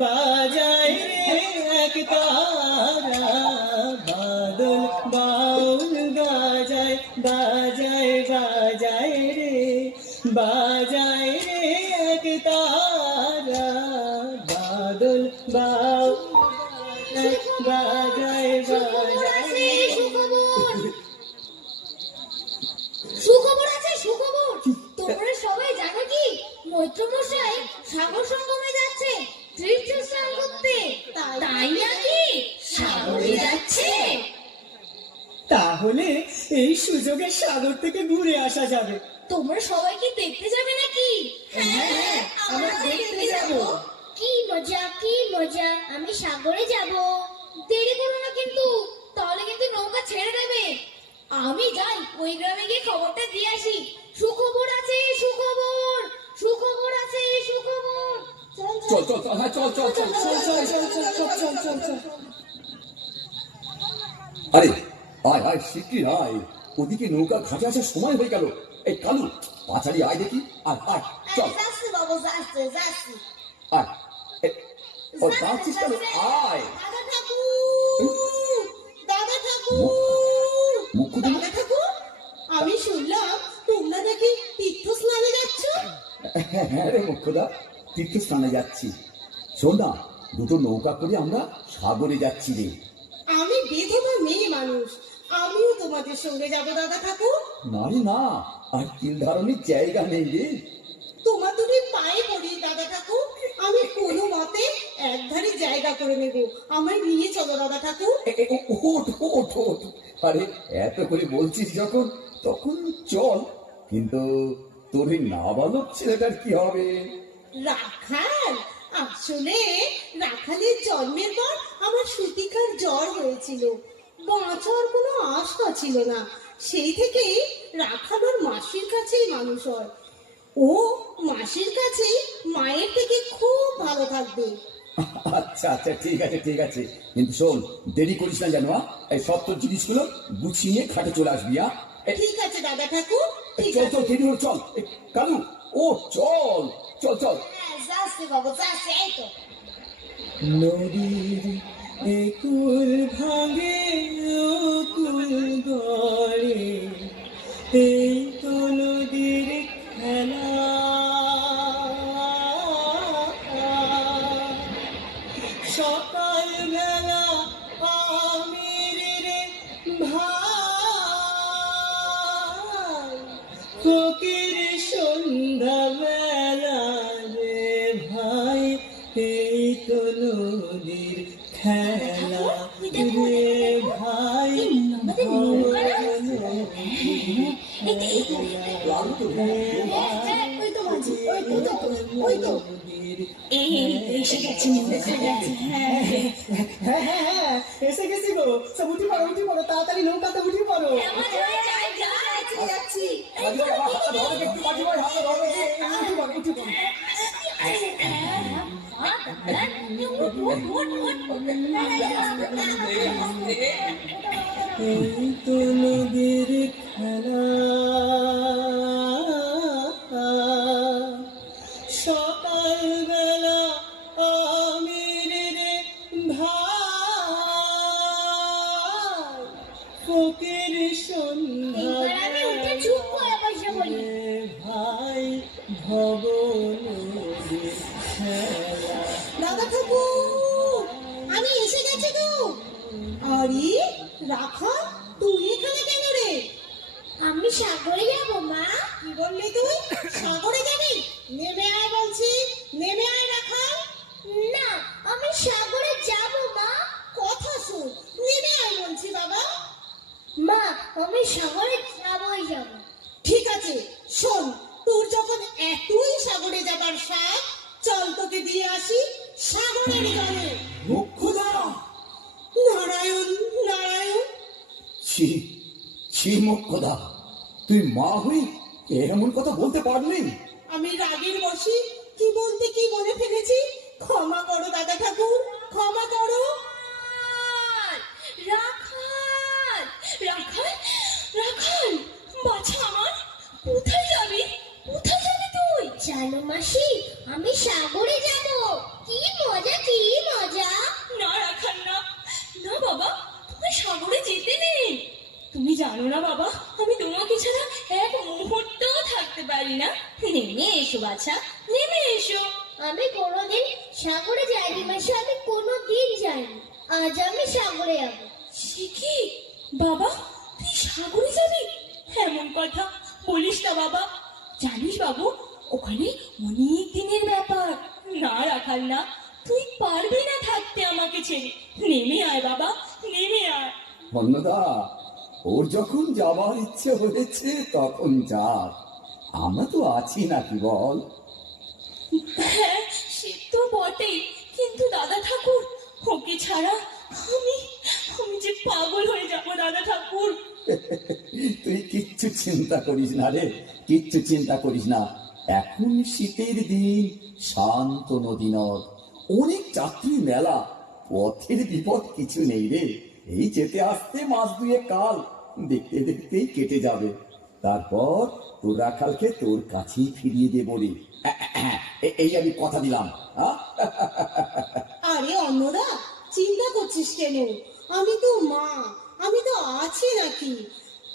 বাজায় রে এক তারা, বাদল বাউল বাজায় বাজায় বাজায় রে, বাজায় রে এক তারা, বাদল বাউল বাজায় বাজায়। সুখবর আছে, সুখবর। তোমরা সবাই জানো কি মৈত্র মশাই সাগর সঙ্গমে যাচ্ছে তীর্থ স্নান করতে। তাই নাকি সাগরে যাচ্ছে? তাহলে এই সুযোগে সাগর থেকে ঘুরে আসা যাবে। তোমরা সবাই কি দেখতে যাবে নাকি? হ্যাঁ, আমরা দেখতে যাবো। কি মজা, কি মজা। আমি সাগরে যাব। দেরি করো না কিন্তু, তাহলে কিন্তু নৌকা ছেড়ে দেবে। আমি যাই ওই গ্রামে গিয়ে খবরটা দিয়ে আসি। সুখবর আছে, সুখবর, সুখবর আছে, সুখবর। চল চল চল, হ্যাঁ চল চল চল চল চল চল চল চল চল চল। আরে আয় আয়, শিগগির আয়, ওদিকে নৌকা ঘাটে আসার সময় হয়ে গেল। এই কালু, পাঁচালি আয় দেখি। আয় আয় চল। যাচ্ছি বাবু, যাচ্ছি যাচ্ছি। আয়, ও যাচ্ছিস কেন? আয়। দাদা ঠাকুর, দাদা ঠাকুর, মুখ দাদা ঠাকুর, আমি শুনলাম তোমরা নাকি তীর্থ স্নানে যাচ্ছ। হ্যাঁ রে মুখ্যদা, তীর্থ স্নানে যাচ্ছি। শোন না, দুটো নৌকা করে আমরা সাগরে যাচ্ছি রে। আমি বিধবা মেয়ে মানুষ, আমিও তোমাদের সঙ্গে যাব দাদা ঠাকুর। না রে না, আর তিল ধারণের জায়গা নেই রে। তোমার দুটি পায়ে পড়ি দাদা ঠাকুর, আমি কোনো মতে একধারে জায়গা করে নেব। আমায় নিয়ে চলো দাদা ঠাকুর। ওঠ ওঠ ওঠ। আরে এত করে বলছিস যখন, তখন চল। কিন্তু তোর এই নাবালক ছেলেটার কি হবে? রাখাল, আসলে রাখালের জন্মের পর আমার সুতিকার জ্বর হয়েছিল। বাঁচার কোনো আশা ছিল না। সেই থেকেই রাখাল ওর মাসির কাছেই মানুষ হয়। ও মাসির কাছেই মায়ের থেকে খুব ভালো থাকবে। আচ্ছা আচ্ছা, ঠিক আছে ঠিক আছে, কিন্তু শোন, দেরি করিস না যেন। এই সব তোর জিনিসগুলো গুছিয়ে নিয়ে খাটে চলে আসবি। ঠিক আছে দাদা ঠাকুর, ঠিক চল আছে। চল, দেরি হলো, চল। কালু, ও চল চল চল। হ্যাঁ, যাচ্ছি বাবু, যাচ্ছি। এই তো নদীর একুল ভাঙে অকুল গড়ে, এই তো নদীর খেলা। সকাল বেলা আমির রে ভাই, ফকির সন্ধ্যা বেলা রে ভাই, এই তো নদীর খেলা রে ভাই। এসে গেছি গো, সব উঠি পড়ো উঠি পড়ো, তাড়াতাড়ি নৌকাতে উঠি পড়ো। যাচ্ছি। এই তো নদীর খেলা, সকাল বেলা আমির রে ভাই, ফকির সন্ধ্যা ভাই, ভব নদীর খেলা। দাদা ঠাকুর, আমি এসে গেছি তো। আরে রাখাল, তুই এখানে কেন রে? আমি সাগরে যাব মা। কি বললি তুই? সাগরে যাবি? নেমে আয় বলছি, নেমে আয় রাখাল। না, আমি সাগরে যাব মা। কথা শোন, নেমে আয় বলছি বাবা। মা, আমি সাগরে যাবই যাব। ঠিক আছে, শোন, তোর যখন এতই সাগরে যাবার শখ, চল তোকে দিয়ে আসি সাগরের জলে। মুখ্যদা, নারায়ণ নারায়ণ। ছি ছি মুখ্যদা, তুই মা হই এমন কথা বলতে পারলি? আমি রাগের বশে কি বলতে কি বলে ফেলেছি, ক্ষমা করো দাদা ঠাকুর, ক্ষমা করো। রাখাল, রাখাল, রাখাল, বাছা আমার, কোথায় যাবি? কোথায় যাবি তুই? জানো মাসি, আমি সাগরে যাব। কি মজা, কি আমি কোনোদিন সাগরে যাইনি মাসি, আমি কোনোদিন যাইনি। আজ আমি সাগরে যাবো। সে কি বাবা, তুই সাগরে যাবি? এমন কথা বলিস না বাবা। জানিস বাবু, ওখানে অনেক দিনের ব্যাপার। না রাখাল না, তুই পারবি না থাকতে আমাকে ছেড়ে। নেমে আয় বাবা, নেমে আয়। অন্নদা, ওর যখন যাবার ইচ্ছে হয়েছে তখন যাক, আমরা তো আছি নাকি বল? হ্যাঁ, সে তো বটেই, কিন্তু দাদা ঠাকুর, ওকে ছাড়া আমি আমি যে পাগল হয়ে যাব দাদা ঠাকুর। তুই কিচ্ছু চিন্তা করিস না রে, কিচ্ছু চিন্তা করিস না। এখন শীতের দিন, শান্ত নদী নদ, অনেক যাত্রী মেলা, পথের বিপদ কিছু নেই রে। এই যেতে আসতে মাস দুয়েক কাল দেখতে দেখতেই কেটে যাবে। তারপর তোর রাখালকে তোর কাছেই ফিরিয়ে দেবো রে। এই আমি কথা দিলাম। আরে অন্নদা, চিন্তা করছিস কেন? আমি তো মা, আমি তো আছি নাকি?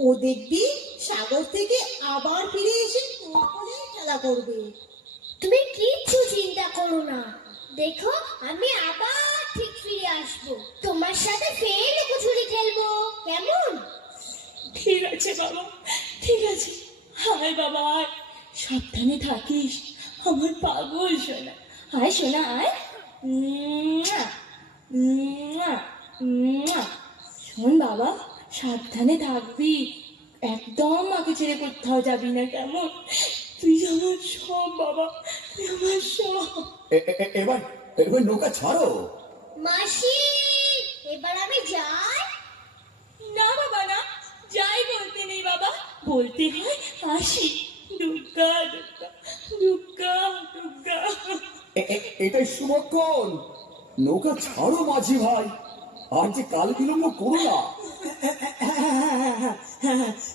ও দেখবি সাগর থেকে আবার ফিরে এসে তোর কোলেই খেলা করবে। তুমি কিচ্ছু চিন্তা করো না, দেখো আমি আবার ঠিক ফিরে আসবো, তোমার সাথে ফের লুকোচুরি খেলবো, কেমন? ঠিক আছে বাবা, ঠিক আছে। আয় বাবা আয়, সাবধানে থাকিস আমার পাগল সোনা। আয় সোনা আয়। মুয়া, মুয়া, মুয়া। শোন বাবা, সাবধানে থাকবি, একদম মাকে ছেড়ে কোথাও যাবি না, কেমন? তুই আমার সব বাবা, তুই আমার সব। এবার এবার নৌকা ছাড়ো। মাসি, এবার আমি যাই। না বাবা না, যাই বলতে নেই বাবা, বলতে হয় আসি। দুর্গা দুর্গা দুর্গা দুর্গা। এটাই শুভক্ষণ। নৌকা ছাড়ো মাঝি ভাই, আর যে কাল বিলম্ব করো না।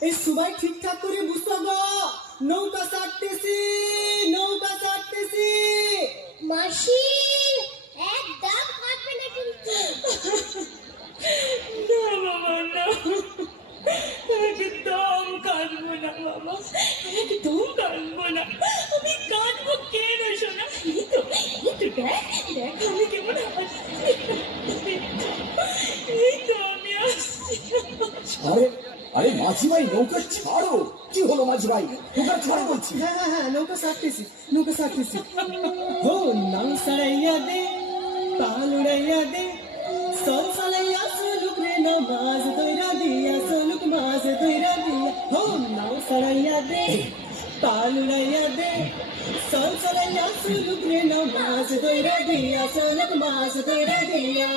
এই সবাই ঠিকঠাক করে বুঝতে গো, নৌকা ছাড়তেছি, নৌকা ছাড়তেছি। মাসি, একদম কাটবে না কিন্তু। না বাবা না, একদম কাঁদবো না বাবা, একদম কাঁদবো না। আমি কাঁদবো কেন শোনা? এই তো দেখ দেখ আমি কেমন হাসছি। এই তো আমি আসছি। আরে আরে মাঝি ভাই, নৌকা ছাড়ো। কি হলো মাঝি ভাই, নৌকা ছাড়ো বলছি। হ্যাঁ, নৌকা ছাড়তেছি, নৌকা ছাড়তেছি। হো নাও সারাইয়া দে, পাল উড়াইয়া দে, সল সালাইয়া সলুক রে নামাজ দইরা দিয়া, সলুক মাজ দইরা দিয়া। হো নাও সারাইয়া দে, পাল উড়াইয়া দে, সল সালাইয়া সলুক রে নামাজ দইরা দিয়া, সলুক মাজ দইরা দিয়া।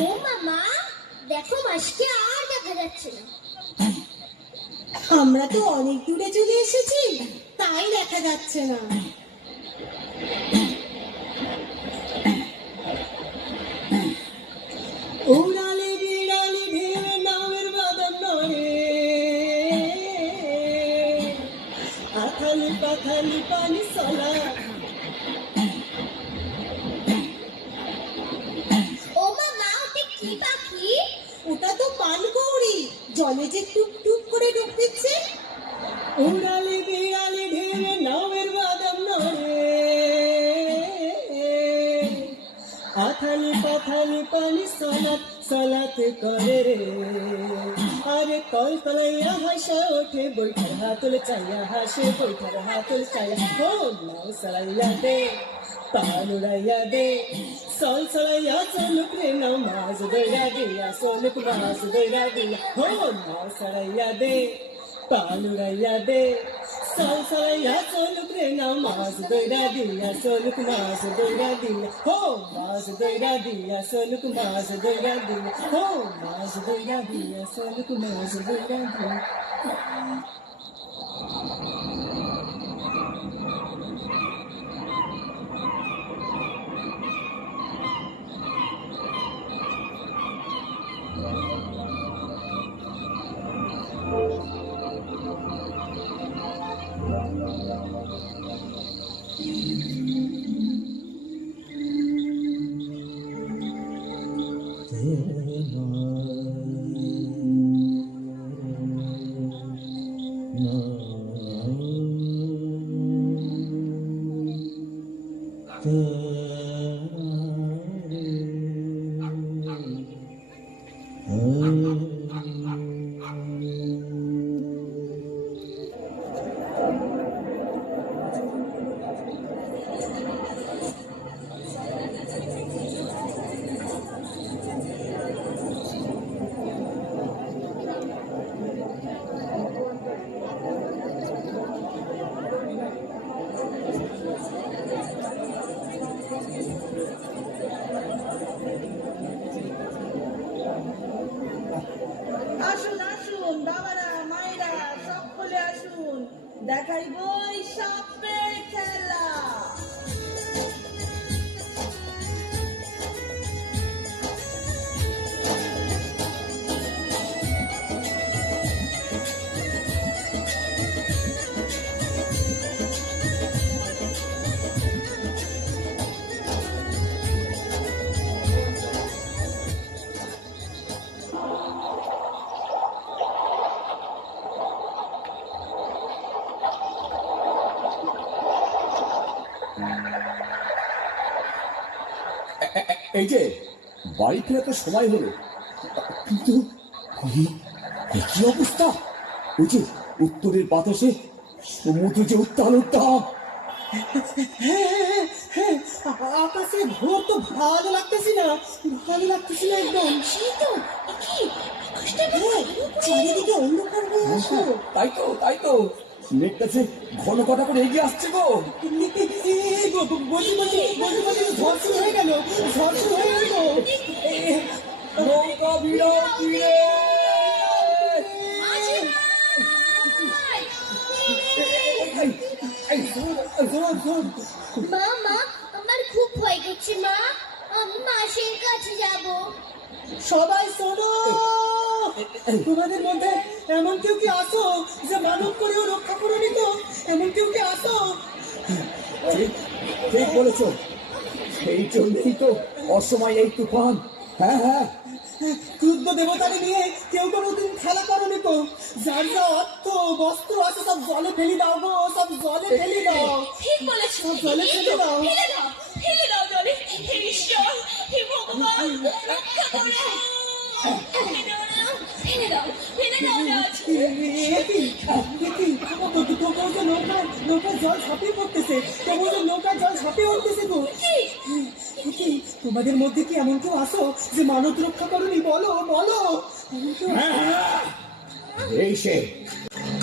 ও মামা, দেখো মাসিকে আর দেখা যাচ্ছে না। আমরা তো অনেক দূরে চলে এসেছি, তাই দেখা যাচ্ছে না। উড়ালে বিড়ালে ঢেউ নামের বাদন নড়ে, আথালি পাথালি পানি চলা। ও মামা, ওটা কি পাখি? ওটা তো পানকৌড়ি, জলে যে টুক টুক করে ডুব দিচ্ছে। উড়ালে বিড়ালে ঢেউ নামের বাদন নড়ে, আথালি পাথালি পানি সলাত সলাত করে রে। আরে কল কলাইয়া হাসা ওঠে, বৈঠার হাতল চাইয়া হাসে, বৈঠার হাতল চাইয়া। হো নাও সলাইয়া দে, পাল উড়াইয়া দে, সল সলাইয়া সলুক রে নামাজ দইরা দিয়া, সলুক মাজ দইরা দিয়া। হো নাও সলাইয়া দে, পাল উড়াইয়া দে, সল সলাইয়া সলুক রে নামাজ দইরা দিয়া, সলুক মাজ দইরা দিয়া। হো মাজ দইরা দিয়া, সলুক মাজ দইরা দিয়া। হো মাজ দইরা দিয়া, সলুক মাজ দইরা দিয়া। আসুন আসুন বাবারা মায়েরা সকলে আসুন, দেখাইব এই সাপের খেলা। এই যে বাড়ি ফেরা তো সময় হলো, কিন্তু কি অবস্থা? ওই যে উত্তরের বাতাসে সমুদ্র যে উত্তাল উত্তাপ। হ্যাঁ, হ্যাঁ, আকাশে ঘোর তো ভালো লাগতেছি না, ভালো লাগতেছি না একদম। সেই তো, কি আকাশটা চারিদিকে অন্ধকার হয়ে আসলো। তাই তো মেঘটা যে ঘন কথা করে এগিয়ে আসছে গো। ঝড় শুরু হয়ে গেল, ঝড় শুরু হয়ে গেল গো। নৌকা ভিড়াও তীরে। মা মা আমার খুব ভয় করছে মা, আমি মাসির কাছে যাব। সবাই শোনো, তোমাদের মধ্যে এমন কেউ কি আসো যে মানব করেও রক্ষা করে নিত? এমন কেউ কি আসো? ঠিক বলেছ, সেই জন্যই তো অসময় এই তুফান। হ্যাঁ হ্যাঁ, ক্রুদ্ধ দেবতাকে নিয়ে কেউ কোনোদিন খেলা করনি তো? যার যা অর্থ বস্ত্র আছে সব জলে ফেলে দাও গো, সব জলে ফেলে দাও। ঠিক বলেছো, সব জলে ফেলে দাও। ফেলে দাও জলে। হে ঈশ্বর, হে ভগবান, রক্ষা করো। ফেলে দাও রাজ। তবুও যে নৌকার জল ঝাঁপিয়ে পড়তেছে, তবুও যে নৌকার জল ঝাঁপিয়ে উঠতেছে গো। তোমাদের মধ্যে কি এমন কেউ আসো যে মানব রক্ষা করনি? বলো বলো, এমন কেউ আসো? এই সে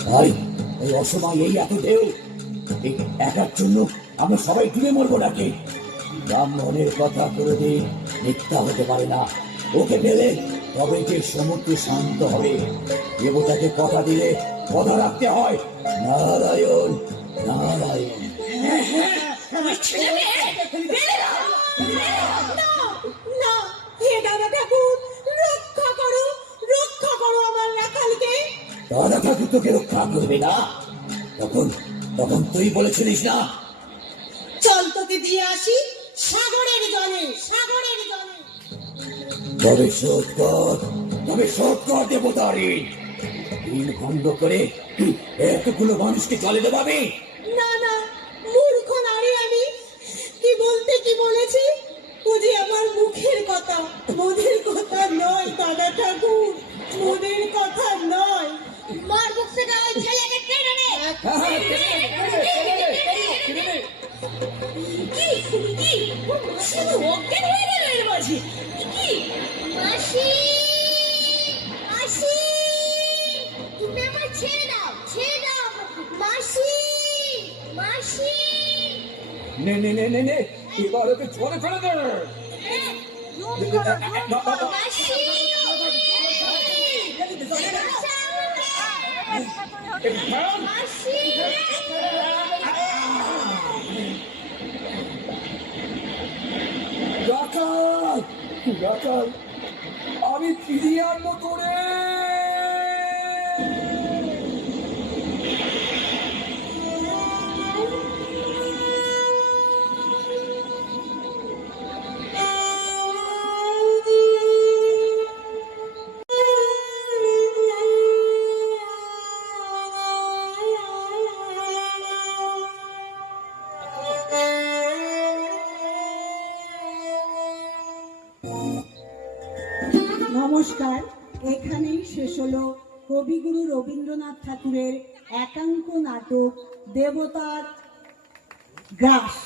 ভাই, এই অসময় এই এত ঢেউ, এই একার জন্য আমরা সবাই ডুবে মরবো নাকি? ব্রাহ্মণের কথা কোনোদিন মিথ্যা হতে পারে না। ওকে পেলে তবে যে সমুদ্র শান্ত হবে। দেবতাকে কথা দিলে কথা রাখতে হয়। নারায়ণ নারায়ণ। না, হে দাদা ঠাকুর, রক্ষা করো আমার রাখালকে। দাদা ঠাকুর তোকে রক্ষা করবে না? তখন তখন তুই বলেছিলিস না? চল তোকে দিয়ে আসি সাগরের জলে। তবে শোধ কর দেবতারি। দিন খণ্ড করে এতগুলো মানুষকে জলে দেবাবে? না, মূর্খ নারী আমি। কি বলেছি? ও যে আমার মুখের কথা, মনের কথা নয় দাদা ঠাকুর, মনের কথা নয়। মার মুখ থেকে ওই ছেলেকে কেড়ে নে। কি ওর মাসি তো অজ্ঞান হয়ে গেল এর মাঝে। কি মাসি, মাসি, তুমি আমার ছেড়ে দাও মাসি, মাসি। নে এবার ওকে জলে ফেলে দে। মাসি, মাসি। রাখাল, আমি ফিরিয়ে আনবো তোরে। নমস্কার। এখানেই শেষ হলো কবিগুরু রবীন্দ্রনাথ ঠাকুরের একাঙ্ক নাটক দেবতার গ্রাস।